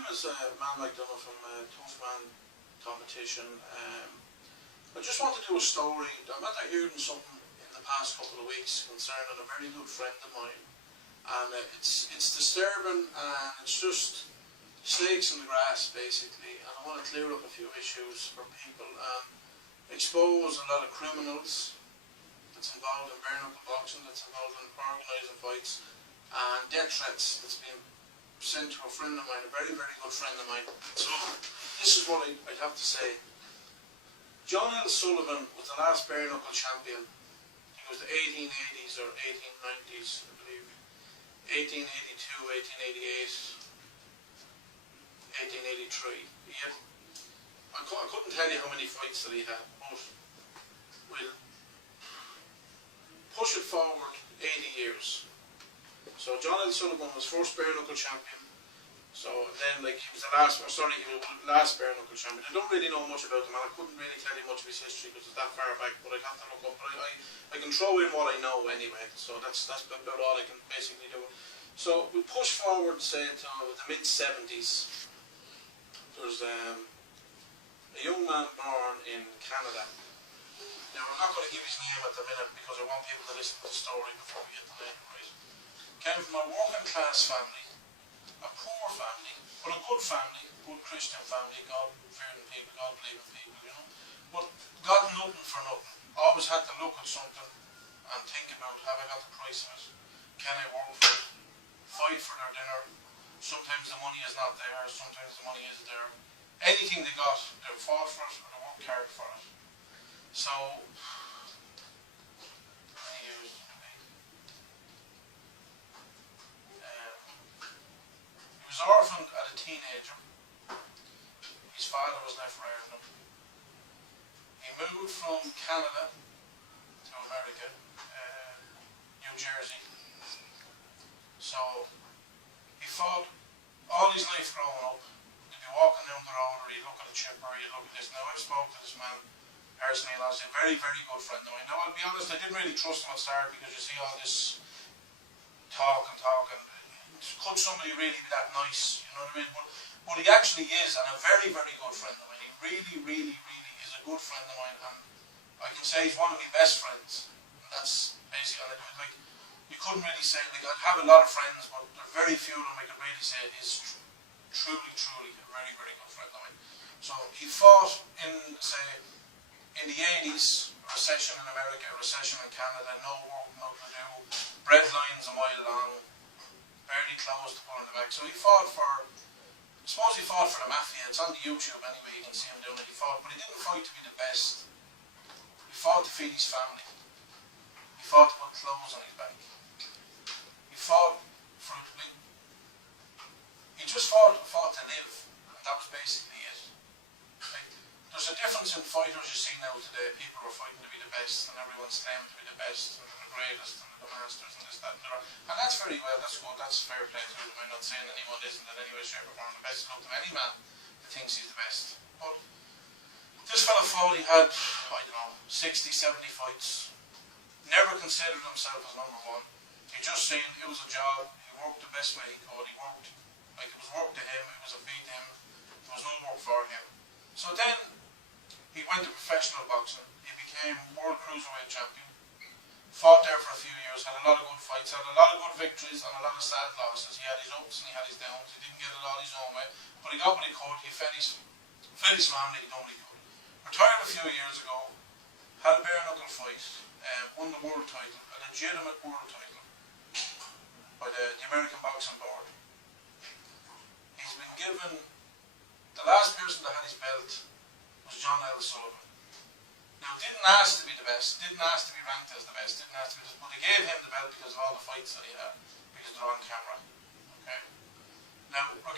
name is Mcdonagh from Tough Man competition. I just want to do a story. I'm after hearing something in the past couple of weeks concerning a very good friend of mine, and it's disturbing, and it's just snakes in the grass basically. And I want to clear up a few issues for people and expose a lot of criminals that's involved in bare knuckle boxing, that's involved in organising fights, and death threats that's been sent to a friend of mine, a very, very good friend of mine. So this is what I'd have to say. John L. Sullivan was the last bare knuckle champion. He was the 1880s or 1890s, I believe. 1882, 1888, 1883. I couldn't tell you how many fights that he had, but we'll push it forward 80 years. So John L. Sullivan was first bare knuckle champion. So then, he was the last, he was the last bare knuckle champion. I don't really know much about him, and I couldn't really tell you much of his history because it's that far back. But I'd have to look up. But I can throw in what I know anyway. So that's about all I can basically do. So we push forward, say, to the mid 70s. There's a young man born in Canada. Now I'm not going to give his name at the minute because I want people to listen to the story before we get to that. Right? Came from a working class family. A poor family, but a good family, good Christian family, God-fearing people, God-believing people, you know. But got nothing for nothing. Always had to look at something and think about, have I got the price of it? Can I work for it? Fight for their dinner. Sometimes the money is not there, sometimes the money is there. Anything they got, they fought for it or they worked hard for it. So, many years. He was orphaned as a teenager. His father was left rearing him. He moved from Canada to America, New Jersey. So he fought all his life growing up. He'd be walking down the road, or he'd look at a chipper, or he'd look at this. Now I spoke to this man personally, and I was a very, very good friend of mine. Now I'll be honest, I didn't really trust him at the start because you see all this talk and could somebody really be that nice, you know what I mean? But he actually is, and a very, very good friend of mine. He really, really, really is a good friend of mine, and I can say he's one of my best friends. And that's basically, you couldn't really say, I have a lot of friends, but there are very few of them I could really say is truly, truly a very, very good friend of mine. So he fought in the 80s, recession in America, recession in Canada, no work, nothing to do, bread lines a mile long, barely closed to pull in the back. So he fought for, I suppose he fought for the mafia. It's on the YouTube anyway, you can see him doing it. He fought, but he didn't fight to be the best. He fought to feed his family. He fought to put clothes on his back. He fought for, he just fought to live. And that was basically it. There's a difference in fighters you see now today. People are fighting to be the best, and everyone's claiming to be the best, and the greatest, and the masters, and this, that, and the other. And that's very well, that's good, that's fair play to them. I'm not saying anyone isn't in any way, shape, or form the best. Look to any man that thinks he's the best. But this fella fought, he had, 60, 70 fights. Never considered himself as number one. He just seen it was a job. He worked the best way he could. He worked like it was work to him, it was a beat to him. There was no work for him. So then he went to professional boxing. He became world cruiserweight champion. Fought there for a few years, had a lot of good fights, had a lot of good victories and a lot of sad losses. He had his ups and he had his downs. He didn't get it all his own way, but he got what he could. He fed his family, he done what he could. Retired a few years ago, had a bare knuckle fight, won the world title, a legitimate world title by the American Boxing Board. He's been given, the last person that had his belt was John L. Sullivan. Now, didn't ask to be the best, didn't ask to be ranked as the best, didn't ask to be the best, but they gave him the belt because of all the fights that he had, because they're on camera. Okay? Now, I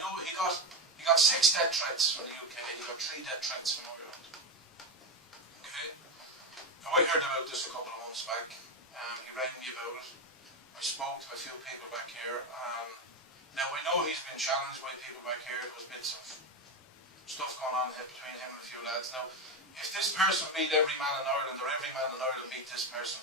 know he got 6 death threats from the UK, he got 3 death threats from Ireland. Okay? Now, I heard about this a couple of months back. He rang me about it. I spoke to a few people back here. Now, I know he's been challenged by people back here. There was bits of stuff going on between him and a few lads. Now, if this person beat every man in Ireland, or every man in Ireland beat this person,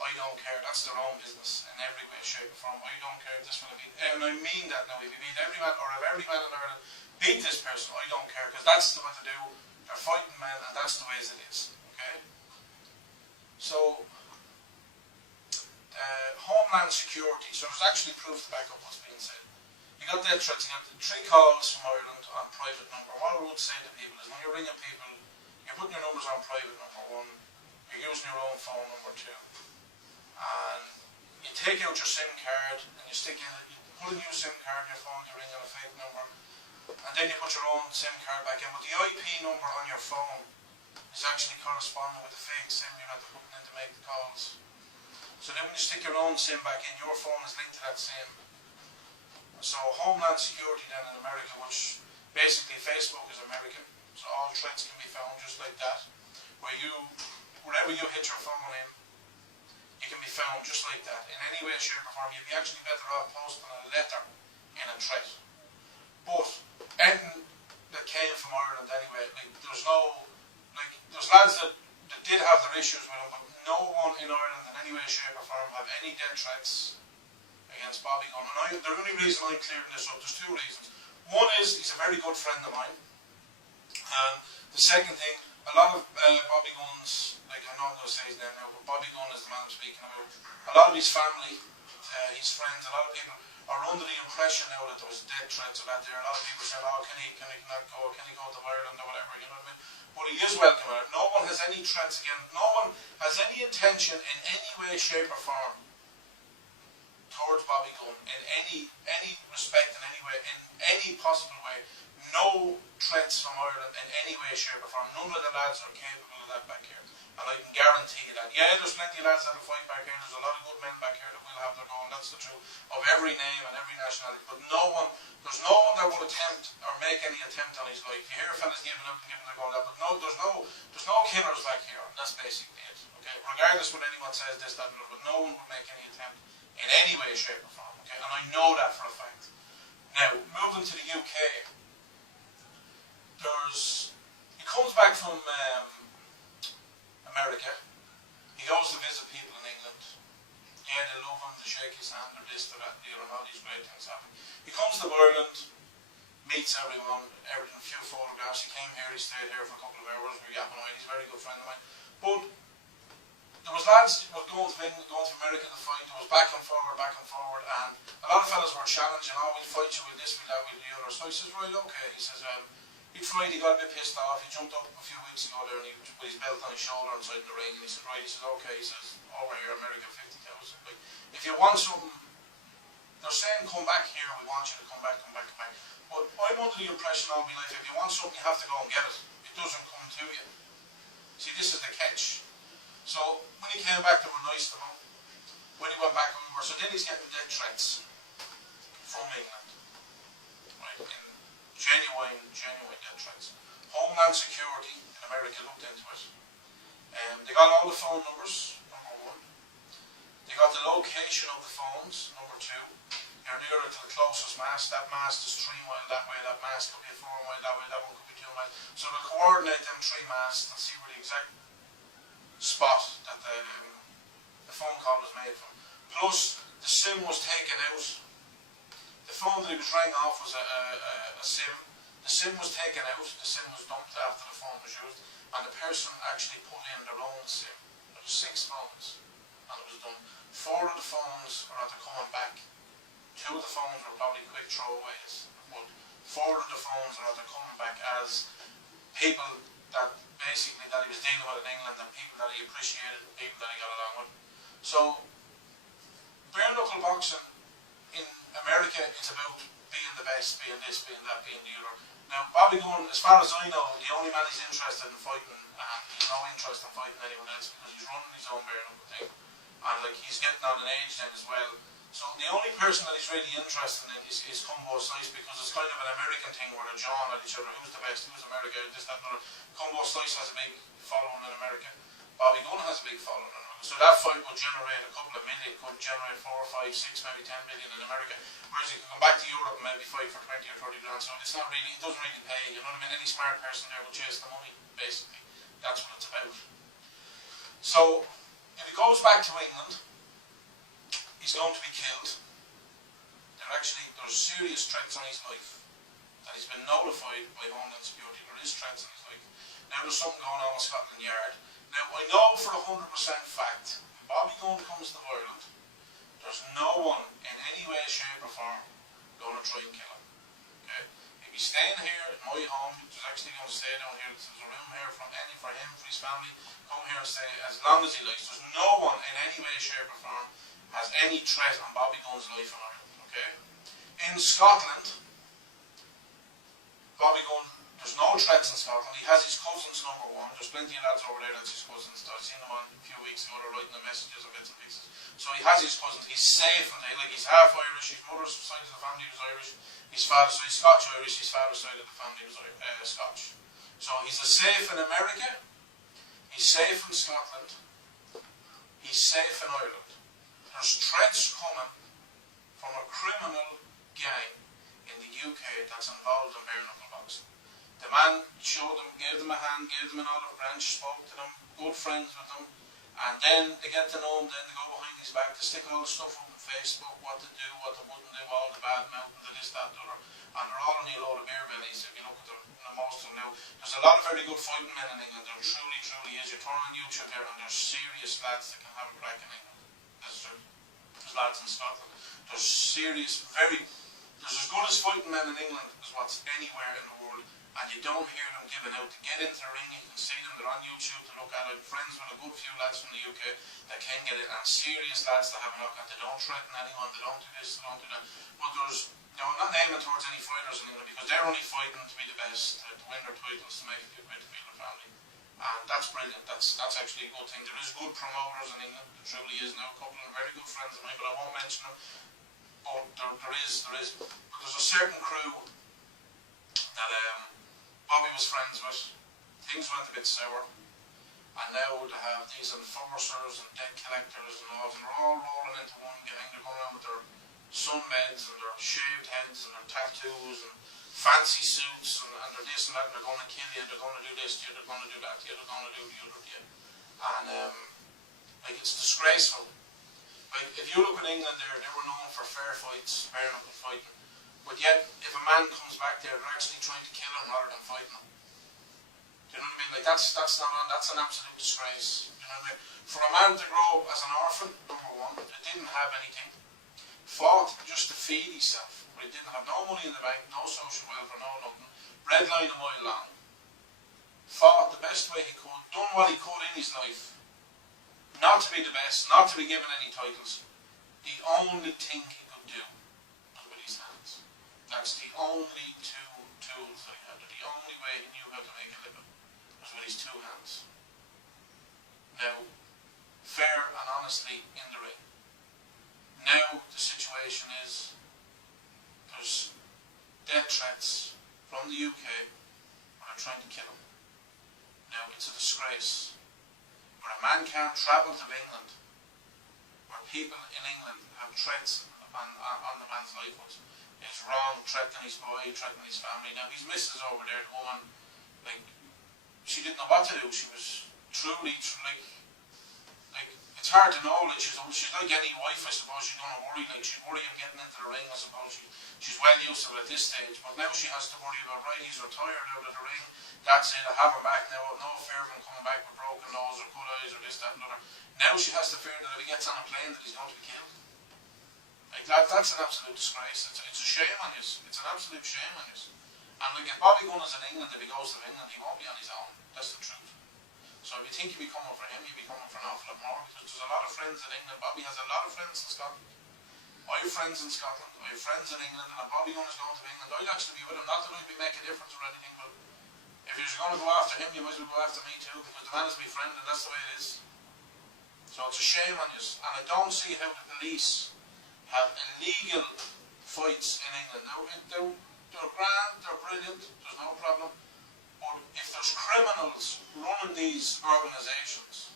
I don't care. That's their own business in every way, shape or form. I don't care if this one beat, and I mean that now. If you beat every man, or if every man in Ireland beat this person, I don't care, because that's what they do. They're fighting men, and that's the way it is. Okay. So, Homeland Security. So there's actually proof to back up what's being said. You got death threats. You got 3 calls from Ireland on private number. What I would say to people is, when you're ringing people, you're putting your numbers on private number 1. You're using your own phone number 2. And you take out your SIM card and you stick in it, you put a new SIM card in your phone to ring on a fake number, and then you put your own SIM card back in, but the IP number on your phone is actually corresponding with the fake SIM you're not putting in to make the calls. So then when you stick your own SIM back in, your phone is linked to that SIM. So Homeland Security then in America, which basically Facebook is American, so all threats can be found just like that, where wherever you hit your phone in, you can be found just like that. In any way, shape or form, you'd be actually better off posting a letter in a threat. But anything that came from Ireland anyway, there's lads that did have their issues with them, but no one in Ireland in any way, shape or form have any death threats against Bobby Gunn. And the only reason I'm clearing this up, there's 2 reasons. One is, he's a very good friend of mine. And the second thing, a lot of Bobby Gunn's, like, I'm not going to say his name now, but Bobby Gunn is the man I'm speaking about. A lot of his family, his friends, a lot of people are under the impression now that there was death threats or that there. A lot of people say, oh, can he not go? Can he go to Ireland or whatever? You know what I mean? But he is welcome out. No one has any threats again. No one has any intention in any way, shape or form towards Bobby Gunn in any respect, in any way, in any possible way. No threats from Ireland in any way, shape or form. None of the lads are capable of that back here. And I can guarantee you that. Yeah, there's plenty of lads that will fight back here. There's a lot of good men back here that will have their go, and that's the truth of every name and every nationality. But there's no one that will attempt or make any attempt on his life. You hear fellas giving up and giving their go, but no, there's no killers back here. That's basically it. Okay, regardless what anyone says, this, that, and that, but no one would make any attempt in any way, shape, or form. Okay, and I know that for a fact. Now, moving to the UK, he comes back from America. He goes to visit people in England. Yeah, they love him, they shake his hand, or this, or that, and all these great things happen. He comes to Ireland, meets everyone, a few photographs. He came here, he stayed here for a couple of hours. We were yapping away. He's a very good friend of mine. But there was lads who were going to England, going to America to fight. There was back and forward, and a lot of fellas were challenging, oh, we'll fight you with this, with that, with the other. So he says, right, okay. He says, he tried, he got a bit pissed off. He jumped up a few weeks ago there, and he with his belt on his shoulder inside the ring, and he said, right, he says, okay, he says, over here, America, 50,000. Like, if you want something, they're saying, come back here, we want you to come back. But I'm under the impression all my life, if you want something, you have to go and get it. It doesn't come to you. See, this is the catch. So, when he came back, they were nice to him. When he went back over, so then he's getting death threats from England. Right, in genuine death threats. Homeland Security in America looked into it. They got all the phone numbers, number 1. They got the location of the phones, number 2. You're nearer to the closest mast. That mast is 3 miles that way, that mast could be 4 miles that way, that one could be 2 miles. So they'll coordinate them 3 masts and see where the exact spot that the phone call was made from. Plus, the SIM was taken out. The phone that he was rang off was a SIM. The SIM was taken out. The SIM was dumped after the phone was used, and the person actually put in their own SIM. There was 6 phones, and it was done. 4 of the phones are after coming back. 2 of the phones were probably quick throwaways, but 4 of the phones are after coming back as people that basically that he was dealing with in England, and people that he appreciated, and people that he got along with. So, bare knuckle boxing in America, it's about being the best, being this, being that, being the other. Now, Bobby Gunn, as far as I know, the only man he's interested in fighting, and he's no interest in fighting anyone else because he's running his own bare knuckle thing, and like he's getting on an age then as well. So the only person that he's really interested in is Combo Slice, because it's kind of an American thing where they're jawing at each other, who's the best, who's America, this, that, and other. Combo Slice has a big following in America. Bobby Gunn has a big following in America. So that fight will generate a couple of million, could generate 4, 5, 6, maybe 10 million in America. Whereas you can come back to Europe and maybe fight for 20 or 30 grand. So it's not really, it doesn't really pay, you know what I mean? Any smart person there will chase the money, basically. That's what it's about. So, If he goes back to England, he's going to be killed. There's serious threats on his life. And he's been notified by Homeland Security there is threats on his life. Now there's something going on in Scotland Yard. Now I know for 100% fact, if Bobby Gunn comes to Ireland, there's no one in any way, shape or form going to try and kill him. Okay? If he's staying here at my home, he's actually going to stay down here. There's a room here for him, for his family. Come here and stay as long as he likes. There's no one in any way, shape or form has any threat on Bobby Gunn's life in Ireland. Okay? In Scotland, Bobby Gunn, there's no threats in Scotland. He has his cousins, number one. There's plenty of lads over there that's his cousins. I've seen them on a few weeks ago. They're writing the messages of bits and pieces. So he has his cousins. He's safe. And he's half Irish. His mother's side of the family was Irish. His father's side Scotch-Irish. His father's side of the family was Scotch. So he's safe in America. He's safe in Scotland. He's safe in Ireland. There's threats coming from a criminal gang in the UK that's involved in bare knuckle boxing. The man showed them, gave them a hand, gave them an olive branch, spoke to them, good friends with them, and then they get to know him, then they go behind his back, they stick all the stuff up on Facebook, what to do, what they wouldn't do, all the bad mouthing, the this, that, the other, and they're all only a load of beer bellies if you look at them, most of them now. There's a lot of very good fighting men in England, there truly is. You turn on YouTube there and there's serious lads that can have a crack in England. That's true. There's lads in Scotland. There's serious, there's as good as fighting men in England as what's anywhere in the world, and you don't hear them giving out. To get into the ring, you can see them, they're on YouTube to look at it. Friends with a good few lads from the UK that can get it, and serious lads that have a look at. They don't threaten anyone, they don't do this, they don't do that. But there's, I'm not naming towards any fighters in England because they're only fighting to be the best, to win their titles, to make a good bit to feed their family. And that's brilliant, that's actually a good thing. There is good promoters in England, there truly is now. A couple of very good friends of mine, but I won't mention them. But there is. But there's a certain crew that Bobby was friends with. Things went a bit sour. And now they have these enforcers and debt collectors and all, and they're all rolling into one gang. They're going around with their sunbeds and their shaved heads and their tattoos and fancy suits and they're this and that, and they're going to kill you, they're going to do this to you, they're going to do that to you, they're going to do the other to you. And it's disgraceful. Like, if you look at England there, they were known for fair fights, bare knuckle fighting. But yet, if a man comes back there, they're actually trying to kill him rather than fighting him. Do you know what I mean? Like, that's an absolute disgrace. Do you know what I mean? For a man to grow up as an orphan, number one, that didn't have anything, fought just to feed himself, but he didn't have no money in the bank, no social welfare, no nothing, breadline a mile long, fought the best way he could, done what he could in his life, not to be the best, not to be given any titles. The only thing he could do was with his hands. That's the only two tools that he had. The only way he knew how to make a living was with his two hands. Now, fair and honestly in the ring. Now the situation is there's death threats from the UK where they're trying to kill him. Now it's a disgrace. Where a man can't travel to England, where people in England have threats on the man's livelihoods. It's wrong, threatening his boy, threatening his family. Now his missus over there, the woman, like, she didn't know what to do. She was truly it's hard to know. Like, she's like any wife, I suppose. She's going to worry. Like, she's worrying getting into the ring, I suppose. She's well used to it at this stage, but now she has to worry about, right, he's retired out of the ring. That's it, I have him back now. No fear of him coming back with broken nose or cut eyes or this, that, and other. Now she has to fear that if he gets on a plane that he's going to be killed. Like, that's an absolute disgrace. It's a shame on you. It's an absolute shame on you. And like, if Bobby Gunn is in England, if he goes to England, he won't be on his own. That's the truth. So if you think you'll be coming for him, you'll be coming for an awful lot more, because there's a lot of friends in England. Bobby has a lot of friends in Scotland. I have friends in Scotland, I have friends in England, and if Bobby Gunn is going to England, I'd actually be with him. Not that I'd be making a difference or anything, but if you're going to go after him, you might as well go after me too, because the man is my friend, and that's the way it is. So it's a shame on you. And I don't see how the police have illegal fights in England. Now, they're grand, they're brilliant, there's no problem. But if there's criminals running these organisations,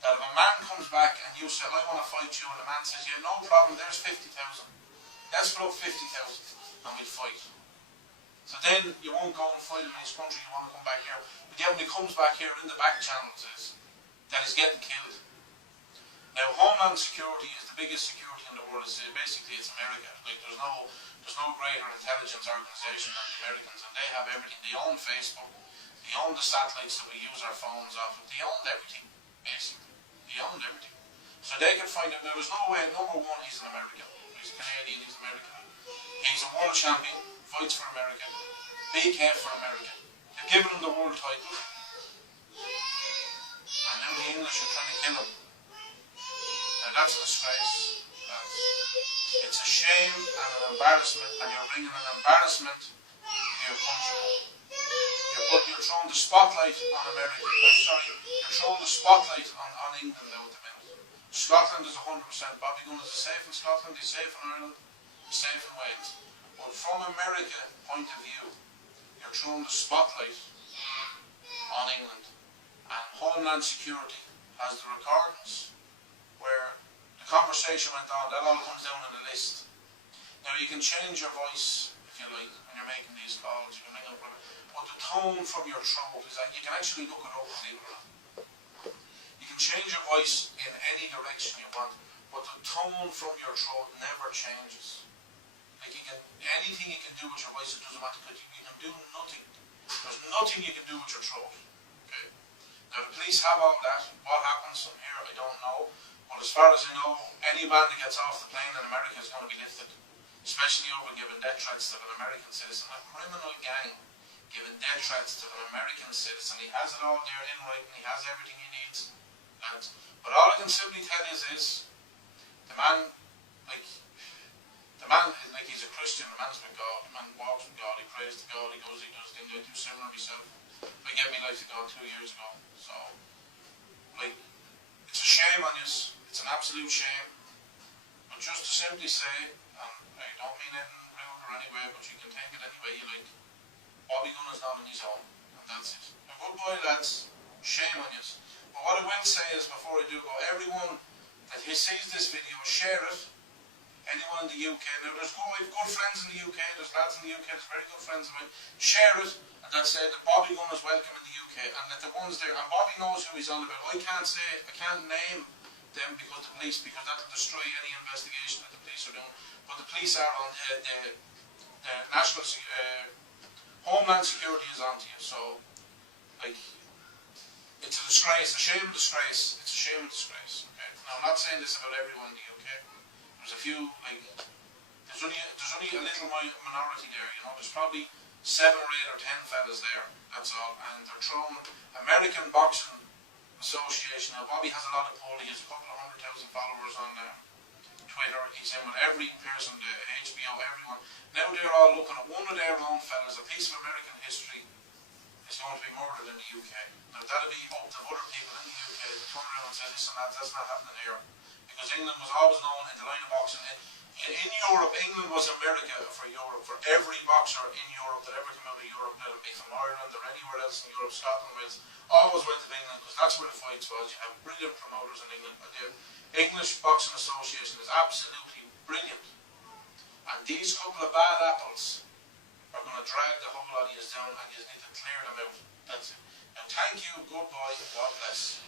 that if a man comes back and you say, I want to fight you, and the man says, yeah, no problem, there's 50,000. Let's put up 50,000 and we'll fight. So then you won't go and fight him in his country, you want to come back here. But yet when he comes back here, in the back channels is that he's getting killed. Now, Homeland Security is the biggest security in the world. Basically, it's America. Like, there's no greater intelligence organization than the Americans, and they have everything. They own Facebook. They own the satellites that we use our phones off of. They own everything, basically. They own everything. So they could find out. Now, there's no way. Number one, he's an American. He's Canadian. He's American. He's a world champion. Fights for America. Big head for America. They've given him the world title, and now the English are trying to kill him. That's a disgrace. It's a shame and an embarrassment, and you're bringing an embarrassment to your country. You're throwing the spotlight on America. You're throwing the spotlight on England now at the minute. Scotland is 100%. Bobby Gunners is safe in Scotland, he's safe in Ireland, he's safe in Wales. But from America's point of view, you're throwing the spotlight on England. And Homeland Security has the recordings where the conversation went on. That all comes down in the list. Now, you can change your voice if you like when you're making these calls. You can make it, but the tone from your throat is that you can actually look it up, believe it or not. You can change your voice in any direction you want, but the tone from your throat never changes. Like, anything you can do with your voice, it doesn't matter, because you can do nothing. There's nothing you can do with your throat. Okay. Now, the police have all that. What happens from here, I don't know. But as far as I know, any man that gets off the plane in America is going to be lifted. Especially over giving death threats to an American citizen. A criminal gang giving death threats to an American citizen. He has it all there in writing. He has everything he needs. But all I can simply tell you is, the man, he's a Christian. The man's with God. The man walks with God. He prays to God. He goes, he does things. I do similar myself. I gave my life to God 2 years ago. So, it's a shame on you. It's an absolute shame. But just to simply say, I don't mean anything rude or any way, but you can take it any way you like. Bobby Gunners not on his own, and that's it. A good boy, lads. Shame on you. But what I will say is, before I do go, everyone that sees this video, share it. Anyone in the UK, now we have good friends in the UK, there's lads in the UK, there's very good friends of mine. Share it, and that's it. Bobby Gunners welcome in the UK, and that the ones there, and Bobby knows who he's on about. I can't name them because that'll destroy any investigation that the police are doing. But the police are on the national Homeland Security is on to you. So, it's a disgrace, a shame and disgrace. It's a shame and disgrace. Okay. Now, I'm not saying this about everyone in the UK. There's a few, there's only a little minority there. You know, there's probably 7 or 8 or 10 fellas there. That's all, and they're throwing American Boxing Association. Now, Bobby has a lot of pull. He has a couple of 100,000 followers on Twitter. He's in with every person, the HBO, everyone. Now they're all looking at one of their own fellas, a piece of American history is going to be murdered in the UK. Now, that'll be up to other people in the UK to turn around and say, listen, that's not happening here. Because England was always known in the line of boxing. In Europe, England was America for Europe. For every boxer in Europe that ever came out of Europe, whether it be from Ireland or anywhere else in Europe, Scotland, Wales, always went to England because that's where the fights was. You have brilliant promoters in England. The English Boxing Association is absolutely brilliant. And these couple of bad apples are going to drag the whole lot of you down, and you need to clear them out. That's it. Now, thank you, goodbye, God bless.